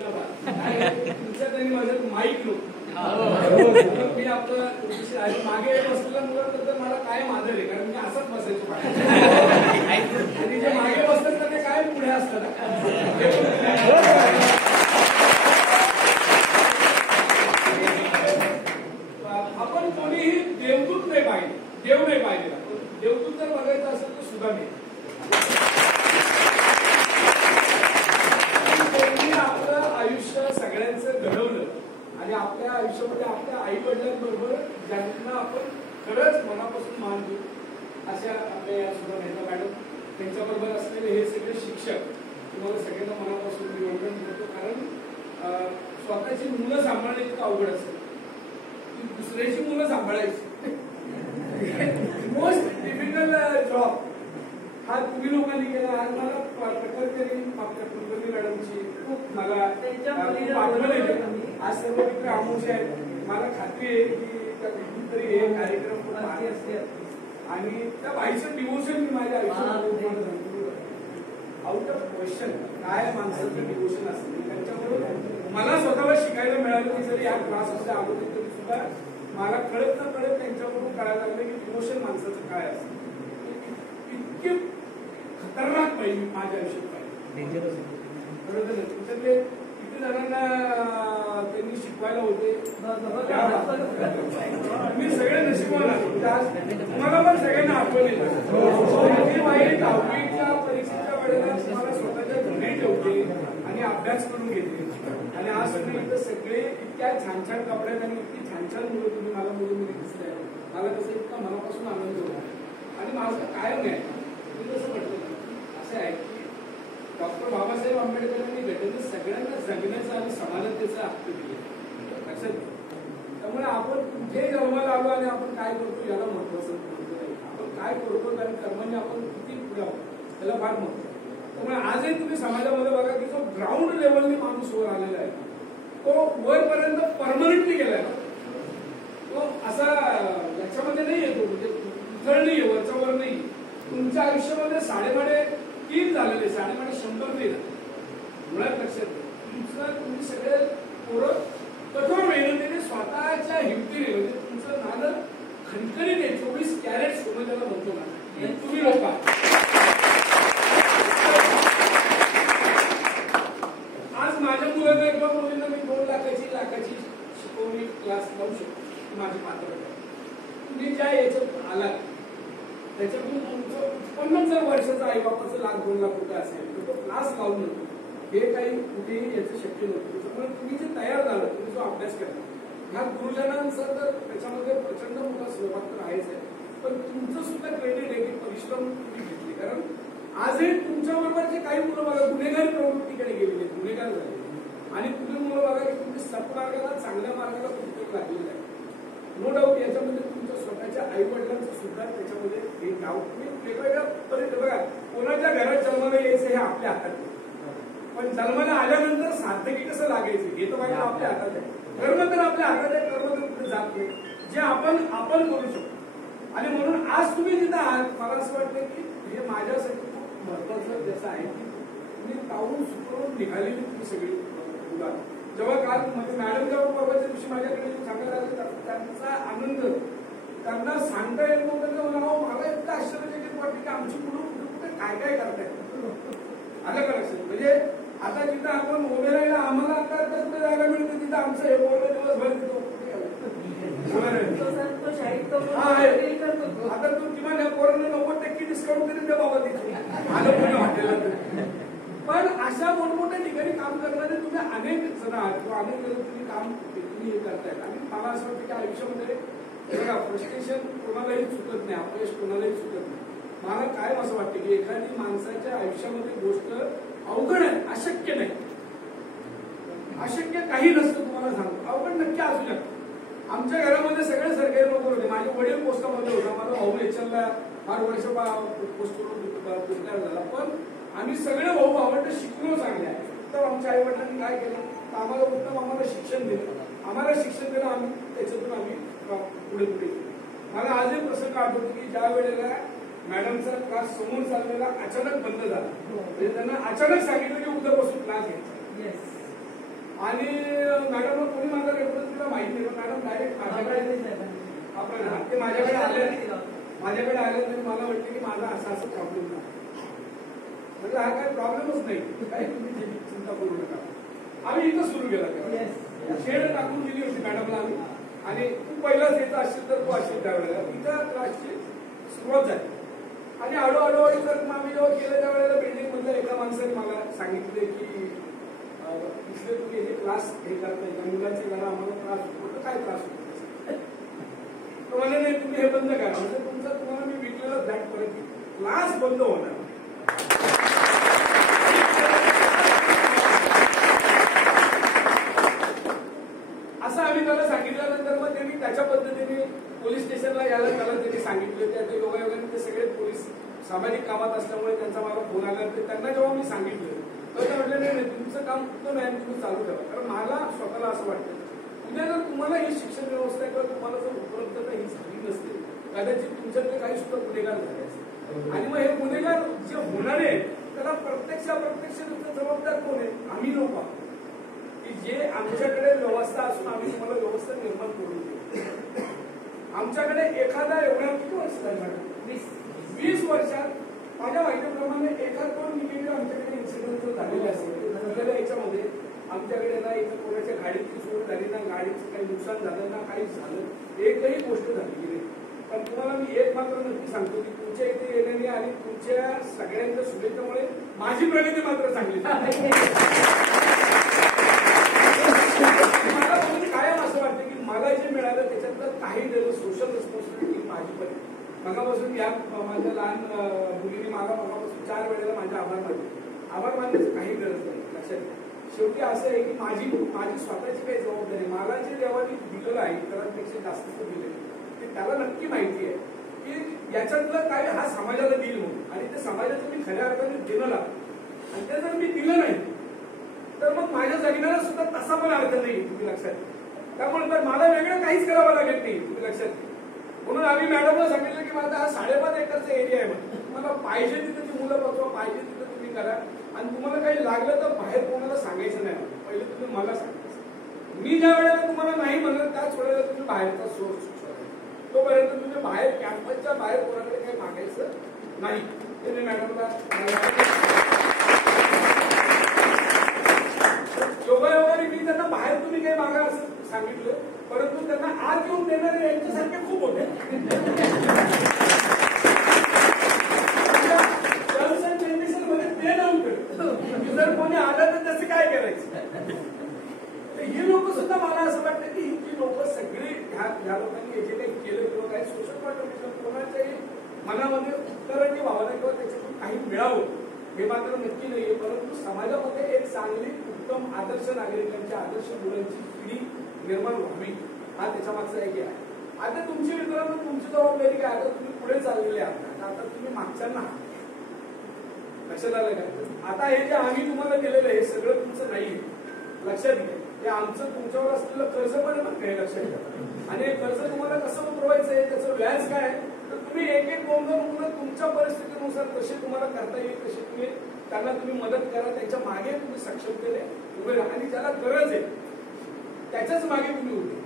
तुमच्या त्यांनी माझ्यात माईक नव्हतं. मी आपलं मागे बसलेल्या मुलांबद्दल मला कायम आदर आहे, कारण मी असंच बसायचो आणि जे मागे बसतात तर ते काय पुढे असतात. आपण कोणीही देवदूत नाही पाहिजे, देव नाही पाहिजे. देवदूत जर बघायचं असेल तर सुद्धा नाही. त्यांनी आपलं आयुष्य सगळ्यांचं घडवलं आणि आपल्या आयुष्यामध्ये आपल्या आई वडिलांबरोबर ज्यांना आपण खरंच मनापासून मान देऊ अशा आपल्या या सुद्धा मेहता मॅडम, त्यांच्याबरोबर असलेले हे सगळे शिक्षक, तुम्हाला सगळ्यांना मनापासून मी वंदन करतो. कारण स्वतःची मुलं सांभाळणं इतकं अवघड असेल, दुसऱ्याची मुलं सांभाळायची मोस्ट डिफिकल्ट जॉब हा तुम्ही लोकांनी केला. आज मला प्रकल्परी आपल्या कुलकर्णी मॅडमची खूप मला आठवण येते. आज सर्व मित्र आमोश आहेत. मला खात्री आहे की त्या कुठेतरी हे कार्यक्रम खूप भारी असते आणि त्या बाईचं डिवोशन मी माझ्या आयुष्यात आउट ऑफ क्वेश्चन काय माणसाचं डिवोशन असतं. त्यांच्याकडून मला स्वतःला शिकायला मिळालं की जरी या क्लासमध्ये अगोदर तरी सुद्धा मला कळत न कळत त्यांच्याकडून कळायला लागलं की डिवोशन माणसाचं काय असतं. इतके खतरनाक पाहिजे माझ्या आयुष्यात पाहिजे. बरोबर तुमच्याकडे किती जणांना त्यांनी शिकवायला होते. मी सगळे नशिबान तुम्हाला पण सगळ्यांना आठवण येतं. दहावीच्या परीक्षेच्या वेळेला तुम्हाला स्वतःच्या घरी ठेवते आणि अभ्यास करून घेते आणि आज तुम्ही इथं सगळे इतक्या छान छान कपड्यात आणि इतकी छान छान मुलं तुम्ही मला मुलीमध्ये दिसताय. मला कसं इतका मनापासून आनंद होता आणि माझं कायम आहे मी कसं म्हटलं असं आहे की डॉक्टर बाबासाहेब आंबेडकरांनी घटनेत सगळ्यांना जगण्याचा आणि समानतेचा हक्क दिले. लक्षात त्यामुळे आपण कुठेही जन्माला आलो आणि आपण काय करतो याला महत्वाचं नाही. आपण काय करतो आणि कर्माने आपण किती पुढे आहोत त्याला फार महत्व. त्यामुळे आजही तुम्ही समाजामध्ये बघा की जो ग्राउंड लेवलनी माणूस वर आलेला आहे तो वरपर्यंत परमनंटली गेलाय. तो असा याच्यामध्ये नाही येतो म्हणजे उथळ नाही वरच्या वर नाही. तुमच्या आयुष्यामध्ये साडेमाडे 3 झालेले, साडेमाडे 100 नाही ना. मुळात लक्षात तुम्ही सगळे पोरं कठोर मेहनतीने स्वतःच्या हिमतीने म्हणजे तुमचं नाणं खणखणीने 24 कॅरेट सोनं त्याला म्हणतो ना तुम्ही लोक आज माझ्या मुलांना किंवा मुलींना मी 2 लाखाची शिकवणी क्लास लावू शकतो. माझी पात्रता तुम्ही ज्या याच्यात आलात त्याच्यातून तुमचं उत्पन्न जर वर्षाचं आई बापाचं 1,00,000-2 लाख रुपये असेल तर तो क्लास लावून हे काही कुठेही याचं शक्य नव्हतं. त्याच्यामुळे तुम्ही जे तयार झालं तुम्ही जो अभ्यास करता ह्या गुरुजनांचा तर त्याच्यामध्ये प्रचंड मोठा सहभाग तर आहेच आहे. पण तुमचं सुद्धा क्रेडिट आहे की परिश्रम तुम्ही घेतले. कारण आजही तुमच्या बरोबरचे काही मुलं बघा गुन्हेगारी प्रवृत्तीकडे गेलेले, गुन्हेगार झाले आणि तुम्ही मुलं बघा की तुम्ही सत्मार्गाला चांगल्या मार्गाला कुठेतरी लागलेलं आहे. नो डाऊट याच्यामध्ये तुमच्या स्वतःच्या आई वडिलांचं सुद्धा त्याच्यामध्ये हे नाव तुम्ही वेगवेगळ्या पद्धतीने बघा. कोणाच्या घरात जन्माला यायचं हे आपल्या हातात आहे, पण जन्माला आल्यानंतर सार्थकी कसं लागायचं हे तर बघा आपल्या हातात आहे. कर्म तर आपल्या हातात आहे, कर्म तर कुठे जात नाही जे आपण करू शकतो. आणि म्हणून आज तुम्ही जिथं आहात मला असं वाटतं की हे माझ्यासाठी खूप महत्वाचं जसं आहे की तुम्ही तावून सुटवून निघालेली तुम्ही सगळी मुलं. जेव्हा काल म्हणजे मॅडम जेव्हा परवाच्या दिवशी माझ्याकडे सांगायला आले त्यांचा आनंद त्यांना सांगता येत नव्हतं. मला इतकं आश्चर्यचकित वाटतं की आमची मुलं कुठे कुठे काय काय करतायत. आलं का लक्षात. म्हणजे आता जिथं आपण उभे राहिला आम्हाला आता कुठे जायला मिळते तिथं आमचं हे बोललं दिवसभर तिथं आता तू किमान या पोरांना 90% डिस्काउंट तरी द्या बाबा तिथे आलं कोणी हॉटेलला. पण अशा मोठमोठ्या ठिकाणी काम करणारे तुम्ही अनेक जण आहात किंवा अनेक जण तुम्ही काम तुम्ही हे करतायत. आणि मला असं वाटतं की आयुष्यामध्ये बघा फ्रस्ट्रेशन कोणालाही चुकत नाही, अपयश कोणालाही चुकत नाही. मला कायम असं वाटतं की एखादी माणसाच्या आयुष्यामध्ये गोष्ट अवघड आहे, अशक्य नाही. अशक्य काही नसतं तुम्हाला सांगतो. अवघड नक्की असू शकतं. आमच्या घरामध्ये सगळे सरकारी नोकर होते. माझे वडील पोस्टामध्ये होता, माझा भाऊ एचएलला फार वर्ष पोस्टवर रिटायर झाला. पण आम्ही सगळे भाऊ भावंड शिकलो चांगले आहे. तर आमच्या आई वडिलांनी काय केलं आम्हाला उत्तम आम्हाला शिक्षण दिलं. आम्ही त्याच्यातून आम्ही पुढे पुढे गेलो. मला आजही प्रसंग आठवतो की ज्या वेळेला मॅडमचा क्लास समोर चाललेला अचानक बंद झाला म्हणजे त्यांना अचानक सांगितलं की उद्यापासून क्लास घ्यायचा. आणि मॅडम कोणी माझा रेफरन्स दिला माहिती नाही, पण मॅडम डायरेक्ट माझ्याकडे आले तरी मला वाटतं की माझा असा प्रॉब्लेम नाही. म्हणजे हा काही प्रॉब्लेमच नाही, काही तुम्ही चिंता करू नका. आम्ही इथं सुरू केला, शेड टाकून दिली होती मॅडमला आम्ही, आणि तू पहिलाच येत असशील तर तू असशील त्यावेळेला इथं क्लासची सुरुवात झाली. आणि हळूहळू जर आम्ही जेव्हा केलं त्यावेळेला बिल्डिंग मधल्या एका माणसाने मला सांगितले की इथले तुम्ही हे क्लास हे करताय त्या मुलांचे जरा आम्हाला त्रास होतो. काय त्रास होतो? तर म्हणजे नाही, तुम्ही हे बंद करा. म्हणजे तुमचा तुम्हाला मी विकलेला फ्लॅट परत क्लास बंद होणार. असं आम्ही त्याला सांगितल्यानंतर मग त्यांनी त्याच्या पद्धतीने पोलीस स्टेशनला यायला त्याला त्यांनी सांगितलं. त्या योगायोगाने ते सगळे पोलीस सामाजिक कामात असल्यामुळे त्यांचा मला फोन आला. तर त्यांना जेव्हा मी सांगितलं तर ते म्हटलं नाही तुमचं काम कुठं नाही, तुम्ही चालू ठेवा. कारण मला स्वतःला असं वाटतं उद्या जर तुम्हाला ही शिक्षण व्यवस्था किंवा तुम्हाला जर उपलब्धता ही झाली नसते, कदाचित तुमच्यातले काही सुद्धा गुन्हेगार झाले असते. आणि मग हे गुन्हेगार जे होणारे त्याला प्रत्यक्ष अप्रत्यक्ष जबाबदार कोण आहे? आम्ही लोक आहोत की जे आमच्याकडे व्यवस्था असून आम्ही तुम्हाला व्यवस्था निर्माण करून देऊ. आमच्याकडे एखादा एवढ्या किती वर्ष झाली? 20 वर्षात माझ्या माहितीप्रमाणे एखाद 2 निगेटिव्ह आमच्याकडे इन्सिडेंट झालेले असेल. झालेल्या याच्यामध्ये आमच्याकडे ना इथं कोणाच्या गाडीची चोरी झाली ना, गाडीचं काही नुकसान झालं ना, काही झालं, एकही गोष्ट झाली की नाही. पण तुम्हाला मी एक मात्र नक्की सांगतो की तुमच्या इथे येण्याने आणि तुमच्या सगळ्यांच्या शुभेच्छामुळे माझी प्रगती मात्र चांगली. मला कायम असं वाटतं की मला जे मिळालं त्याच्यातलं काही जण सोशल रिस्पॉन्सिबिलिटी माझी पण. मगापासून या माझ्या लहान मुलीने मला मगापासून 4 वेळेला माझे आभार मानले. आभार मानण्याची काही गरज नाही. लक्षात घ्या, शेवटी असं आहे की माझी स्वतःची काही जबाबदारी, मला जे देवाने दिलेलं आहे इतरांपेक्षा जास्त दिलेलं ते त्याला नक्की माहिती आहे की याच्यातलं काय हा समाजाला देईल म्हणून. आणि ते समाजाचं मी खऱ्या अर्थाने देणं लागतं. आणि ते जर मी दिलं नाही तर मग माझ्या जगण्याला सुद्धा तसा पण अर्थ नाही. तुम्ही लक्षात घ्या. त्यामुळे तर मला वेगळं काहीच करावं लागत नाही. तुम्ही लक्षात घ्या. म्हणून आम्ही मॅडमला सांगितलं की माझा हा 5.5 एकरचा एरिया आहे. म्हणून तुम्हाला पाहिजे तिथे ती मुलं बसवा, पाहिजे तिथे तुम्ही करा. आणि तुम्हाला काही लागलं तर बाहेर कोणाला सांगायचं नाही. पहिले तुम्ही मला सांगायचं. मी ज्या वेळेला तुम्हाला नाही म्हणलं त्याच वेळेला तुम्ही बाहेरचा सोर्स शोधायचा. तोपर्यंत तुम्ही बाहेर कॅम्पसच्या बाहेर कोणाकडे काही मागायचं नाही. ते मी मॅडमला योगायोगाने मी त्यांना बाहेर तुम्ही काही मागा असं सांगितलं, परंतु त्यांना आत येऊन देणारे यांच्यासारखे खूप होते. टर्म्स अँड कंडिशन मध्ये ते नव्हतं. जर कोणी आलं तर त्याचं काय करायचं? ही लोक सुद्धा मला असं वाटतं की ही लोक सगळी ह्या लोकांनी जे काही केलं किंवा काही सोशल कॉन्ट्रिब्युशन कोणाच्याही मनामध्ये उत्तराची भावना किंवा त्याच्यातून काही मिळावं हे मात्र नक्की नाहीये. परंतु समाजामध्ये एक चांगली उत्तम आदर्श नागरिकांची, आदर्श मुलांची पिढी निर्माण व्हावी हा त्याच्या मागचा एक आहे. आता तुमची मित्रांनो तुमची जबाबदारी काय? आता तुम्ही पुढे चाललेले आहात. आता तुम्ही मागच्यांना लक्षात आलं का? आता हे जे आम्ही तुम्हाला दिलेलं हे सगळं तुमचं नाहीये. लक्षात घ्या, हे आमचं तुमच्यावर असलेलं कर्ज पण आहे. लक्षात घ्या. आणि हे कर्ज तुम्हाला कसं उतरवायचं आहे, त्याचं व्याज काय, तर तुम्ही एक 2 मुलं तुमच्या परिस्थितीनुसार कसे तुम्हाला करता येईल तसे तुम्ही त्यांना तुम्ही मदत करा. त्याच्या मागे तुम्ही सक्षमतेने उभे राहा आणि ज्याला गरज आहे त्याच्याच मागे तुम्ही उभे.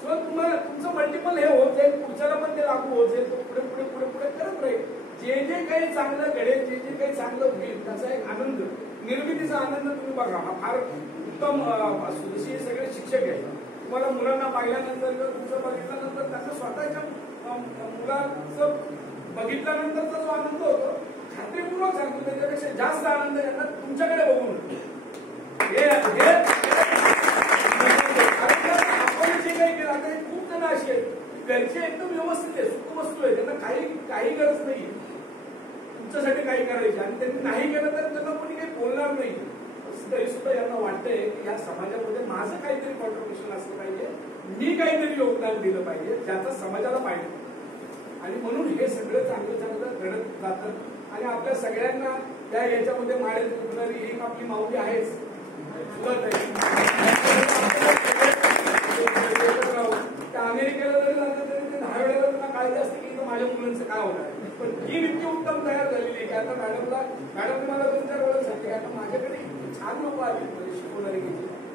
सो तुम्हाला तुमचं मल्टिपल हे होत जाईल, पुढच्याला पण ते लागू होत जाईल. तो पुढे पुढे पुढे पुढे करत राहील. जे जे काही चांगलं घडेल, जे जे काही चांगलं होईल त्याचा एक आनंद, निर्मितीचा आनंद तुम्ही बघा. हा फार उत्तम जसे सगळे शिक्षक आहेत. तुम्हाला मुलांना पाहिल्यानंतर किंवा तुमचं बघितल्यानंतर त्यांना स्वतःच्या मुलाचं बघितल्यानंतरचा जो आनंद होतो खात्रीपूर्वक सांगतो त्याच्यापेक्षा जास्त आनंद यांना तुमच्याकडे बघून. आपण जे काही केलं आता खूप जण अशी आहेत घरचे एकदम व्यवस्थित आहे, सुखवस्तू आहे, त्यांना काही गरज नाही तुमच्यासाठी काही करायची. आणि त्यांनी नाही केलं तर त्यांना कोणी काही बोलणार नाही. तरी सुद्धा यांना वाटतंय की या समाजामध्ये माझं काहीतरी कॉन्ट्रिब्युशन असलं पाहिजे, मी काहीतरी योगदान दिलं पाहिजे ज्याचं समाजाला पाहिजे. आणि म्हणून हे सगळं चांगलं घडत जातं. आणि आपल्या सगळ्यांना त्या याच्यामध्ये माळेत उठणारी एक आपली माऊली आहेच. त्या अमेरिकेला जरी जातं तरी ते 10 वेळेला त्यांना काळजी असते की माझ्या मुलांचं काय होणार आहे. पण ही इतकी उत्तम तयार झालेली आहे की आता मॅडमने मला 2-4 वेळा सांगते की आता माझ्याकडे छान लोक आले शिकवणारे.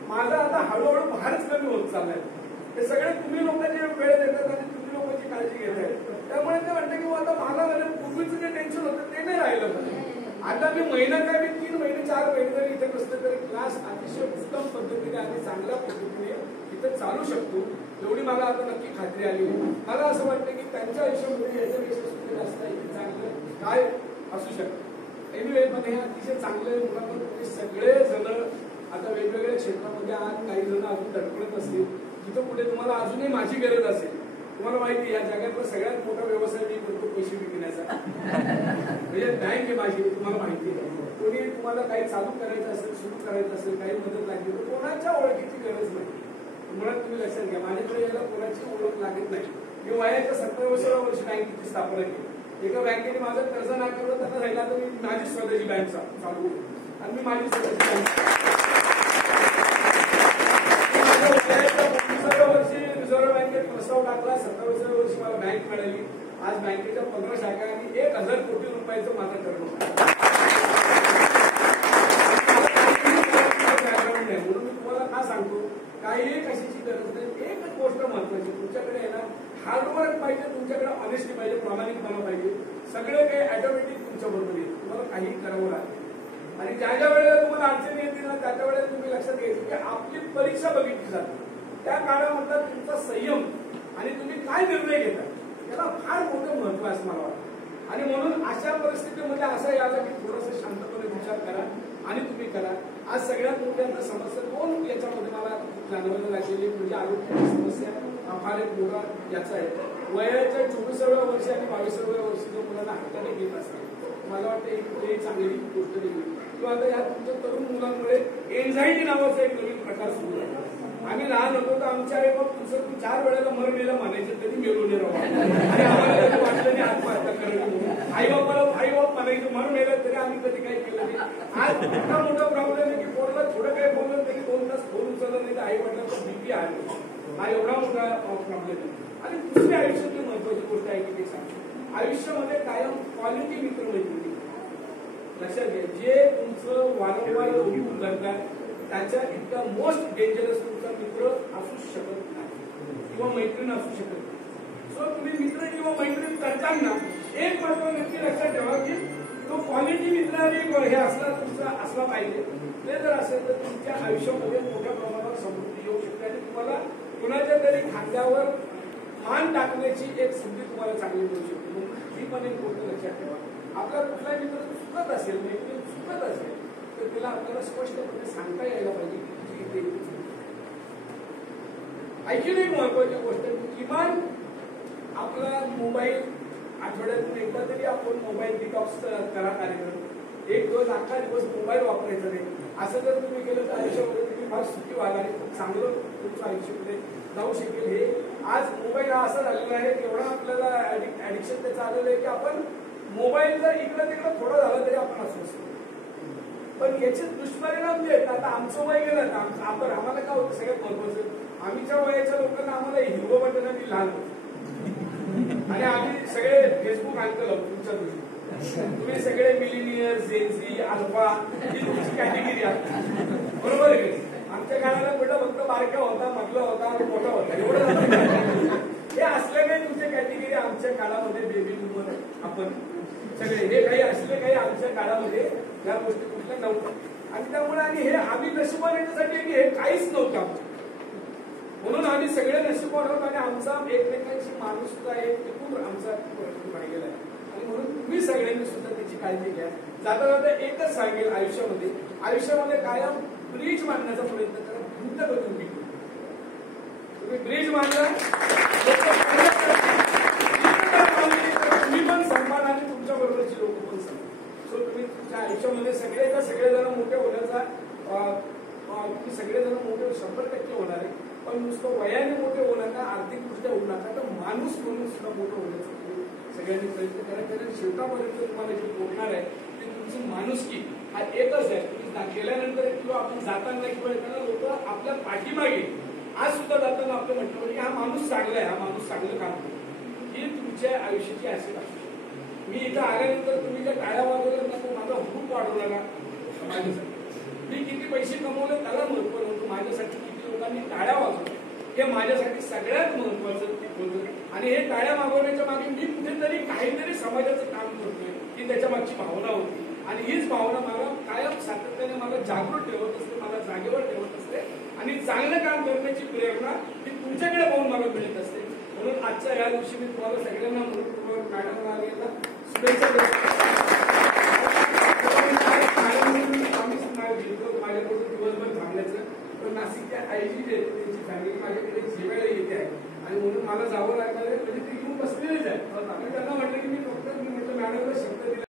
माझा हळूहळू फारच कमी होत चाललाय. हे सगळे तुम्ही लोकांची वेळ देतात आणि तुम्ही लोकांची काळजी घेताय. त्यामुळे ते वाटतं की आता मला पूर्वीचं जे टेन्शन होतं ते नाही राहिलं. आता मी महिना काय मी 3 महिने 4 महिने जरी इथे नसते तरी क्लास अतिशय उत्तम पद्धतीने आणि चांगल्या पद्धतीने इथे चालू शकतो एवढी मला आता नक्की खात्री आली. मला असं वाटतं की त्यांच्या आयुष्यामध्ये याच्यापेक्षा सुद्धा जास्त चांगलं काय असू शकतं. एनिवे पण हे अतिशय चांगले मुलांमध्ये सगळे जण आता वेगवेगळ्या क्षेत्रामध्ये आज काही जण अजून धडपडत असतील जिथं पुढे तुम्हाला अजूनही माझी गरज असेल. तुम्हाला माहिती या जगातला सगळ्यात मोठा व्यवसाय मी करतो पैसे विकण्याचा. म्हणजे बँक आहे माझी, तुम्हाला माहिती आहे. कोणी तुम्हाला काही चालू करायचं असेल सुरू करायचं असेल काही मदत लागली तर कोणाच्या ओळखीची गरज नाही. मुळात तुम्ही लक्षात घ्या माझ्याकडे यायला कोणाची ओळख लागत नाही. मी वयाच्या 17व्या वर्षी बँकेची स्थापना केली. एका बँकेने माझं कर्ज नाकारलं त्यांना राहिला तर मी माझी स्वतःची बँक चालू आणि मी माझी स्वतःची बँक वर्षी रिझर्व्ह बँकेत प्रस्ताव टाकला. 17व्या वर्षी मला बँक मिळाली. आज बँकेच्या 15 शाखा आणि 1000 कोटी रुपयाचं माझं टर्नओव्हर. म्हणून मी तुम्हाला का सांगतो काही कशाची गरज नाही. एकच गोष्ट महत्वाची तुमच्याकडे आहे ना हार्डवर्क पाहिजे, तुमच्याकडे ऑनेस्टी पाहिजे, प्रामाणिकपणा पाहिजे. सगळे काही ऑटोमॅटिक तुमच्या बरोबर येईल. तुम्हाला काही करावं लागेल आणि ज्या ज्या वेळेला तुम्हाला अडचणी येतील ना त्या त्या वेळेला तुम्ही लक्षात घ्यायचं की आपली परीक्षा बघितली जाते. त्या काळामध्ये तुमचा संयम आणि तुम्ही काय निर्णय घेता याला फार मोठं महत्व असं मला वाटतं. आणि म्हणून अशा परिस्थितीमध्ये असं यायला की थोडंसं शांतपणे विचार करा आणि तुम्ही करा. आज सगळ्यात मोठ्या समस्या 2 याच्यामध्ये मला जाणवायला लागलेली म्हणजे आरोग्याची समस्या हा फार एक मोठा याचा आहे. वयाच्या 24व्या वर्षी आणि 22व्या वर्षी जर मुलांना हाताने घेत असतात मला वाटतं ही कुठेही चांगली गोष्ट नाही. किंवा आता या तुमच्या तरुण मुलांमुळे एन्झायटी नावाचा एक नवीन प्रकार सुरू आहे. आम्ही लहान होतो तर आमच्या आई बाप तुमचं 4 वेळेला मर मेला म्हणायचं तरी मेलो नाही राहू आणि आम्हाला कधी वाटलं नाही आत्महत्या करायची. आई बाप म्हणायचं मर मेलं तरी आम्ही कधी काही केलं नाही. आज मोठा मोठा प्रॉब्लेम आहे की पोरला थोडं काही बोललं तरी 2 तास फोन उचलला नाही तर आई वडिलांचा बीपी आहे. हा एवढा मोठा प्रॉब्लेम आहे. आणि दुसरी आयुष्यातली महत्वाची गोष्ट आहे की ते सांगतो आयुष्यामध्ये कायम क्वालिटी मित्रमैत्रिणी लक्षात घ्या. जे तुमचं वारंवार कौतुक करतात त्याच्या इतका मोस्ट डेंजरस तुमचा मित्र असू शकत नाही किंवा मैत्रीण असू शकत नाही. सो तुम्ही मित्र किंवा मैत्रीण करताना एक महत्व नक्की लक्षात ठेवा की तो क्वालिटी मित्र आणि हे असला तुमचा असला पाहिजे. ते जर असेल तर तुमच्या आयुष्यामध्ये मोठ्या प्रमाणावर समृद्धी येऊ शकते आणि तुम्हाला कुणाच्या तरी खांद्यावर मान टाकण्याची एक संधी तुम्हाला चांगली मिळू शकते. म्हणून ही पण एक गोष्ट लक्षात ठेवा. आपला कुठलाही मित्र चुकत असेल मैत्रीण चुकत असेल तर तिला आपल्याला स्पष्टपणे सांगता यायला पाहिजे. आणखीन एक महत्वाची गोष्ट किमान आपला मोबाईल आठवड्यातून एकदा तरी आपण मोबाईल डिटॉक्स करा कार्यक्रम. एक दिवस अख्खा दिवस मोबाईल वापरायचा नाही. असं जर तुम्ही केलं तर आयुष्यामध्ये तुम्ही फार सुखी व्हाल आणि खूप चांगलं तुमचं आयुष्यामध्ये जाऊ शकेल. हे आज मोबाईल हा असा झालेला आहे एवढा आपल्याला ऍडिक्शन त्याचं आलेलं आहे की आपण मोबाईल जर इकडं तिकडं थोडं झालं तरी आपण असू. पण याचे दुष्परिणाम जे आहेत आता आमचं वय गेलं ना आपण आम्हाला काय होतं सगळ्यात महत्वाचं आम्हीच्या वयाच्या लोकांना आम्हाला हिरवं बटन आम्ही लहान होतो आणि आम्ही सगळे फेसबुक आणतो तुमच्या दृष्टीने. तुम्ही सगळे मिलिनियर जेन्झी अल्फा ही तुमची कॅटेगरी आहे बरोबर आहे. आमच्या काळाला कुठं फक्त बारका होता मधला होता आणि मोठा होता एवढं हे असले काही तुमच्या कॅटेगरी आमच्या काळामध्ये बेबी बूमर आपण सगळे हे काही असले काही आमच्या काळामध्ये या गोष्टी कुठल्या नव्हत्या. आणि त्यामुळे आणि हे आम्ही नशिबान येण्यासाठी की हे काहीच नव्हतं आमचं. म्हणून आम्ही सगळे नशिबान आहोत आणि आमचा एकमेकांची माणुसता एक टिकून आमचा राहिलेला आहे. आणि म्हणून तुम्ही सगळ्यांनी सुद्धा त्याची काळजी घ्या. जाता जाता एकच सांगेल आयुष्यामध्ये कायम ब्रिज बांधण्याचा प्रयत्न करा. भिंत बदलून घेऊ. तुम्ही ब्रिज बांधला तुम्ही पण सन्मान आणि तुमच्या बरोबरची लोक पण सन्मान. सो तुम्ही तुमच्या आयुष्यामध्ये सगळेजण मोठे होण्याचा तुम्ही सगळेजण मोठे 100% होणार आहे. पण नुसतं वयाने मोठे होणार ना आर्थिकदृष्ट्या होऊ नका तर माणूस म्हणून सुद्धा मोठं होण्याचा तुम्ही सगळ्यांनी प्रयत्न करा. कारण शेवटापर्यंत तुम्हाला जे पोहोचणार आहे ते तुमची माणुसकी हा एकच आहे. तुम्ही गेल्यानंतर किंवा आपण जाताना किंवा एखादा लोक आपल्या पाठीमागे आज सुद्धा जाताना आपलं म्हटलं म्हणजे हा माणूस चांगला आहे, हा माणूस चांगलं काम करतो. ही तुमच्या आयुष्याची आशा असू शकते. मी इथं आल्यानंतर तुम्ही ज्या टाळ्या वाजवल्या ना तो माझा हुरूप वाढवणारा माझ्यासाठी. मी किती पैसे कमवले त्याला महत्व नव्हतं. माझ्यासाठी किती लोक मी टाळ्या वाजवतो हे माझ्यासाठी सगळ्यात महत्वाचं होतं. आणि हे टाळ्या मागवण्याच्या मागे मी कुठेतरी काहीतरी समाजाचं काम करतोय ही त्याच्या मागची भावना होती. आणि हीच भावना मला कायम सातत्याने मला जागृत ठेवत असते, मला जागेवर ठेवत असते. आणि चांगलं काम करण्याची प्रेरणा ही तुमच्याकडे पाहून मला मिळत असते. म्हणून आजच्या या दिवशी मी तुम्हाला सगळ्यांना मनपूर्वक मॅडमला शुभेच्छा देतो. माझ्याकडून दिवसभर थांबण्याचं पण नाशिकच्या आयजी जे त्यांची फॅमिली माझ्याकडे जेवायला येते आहे आणि म्हणून मला जावं लागणार आहे. म्हणजे ते येऊन बसलेलेच आहे. त्यांना म्हटलं की मी फक्त मी म्हटलं मॅडमला शब्द दिला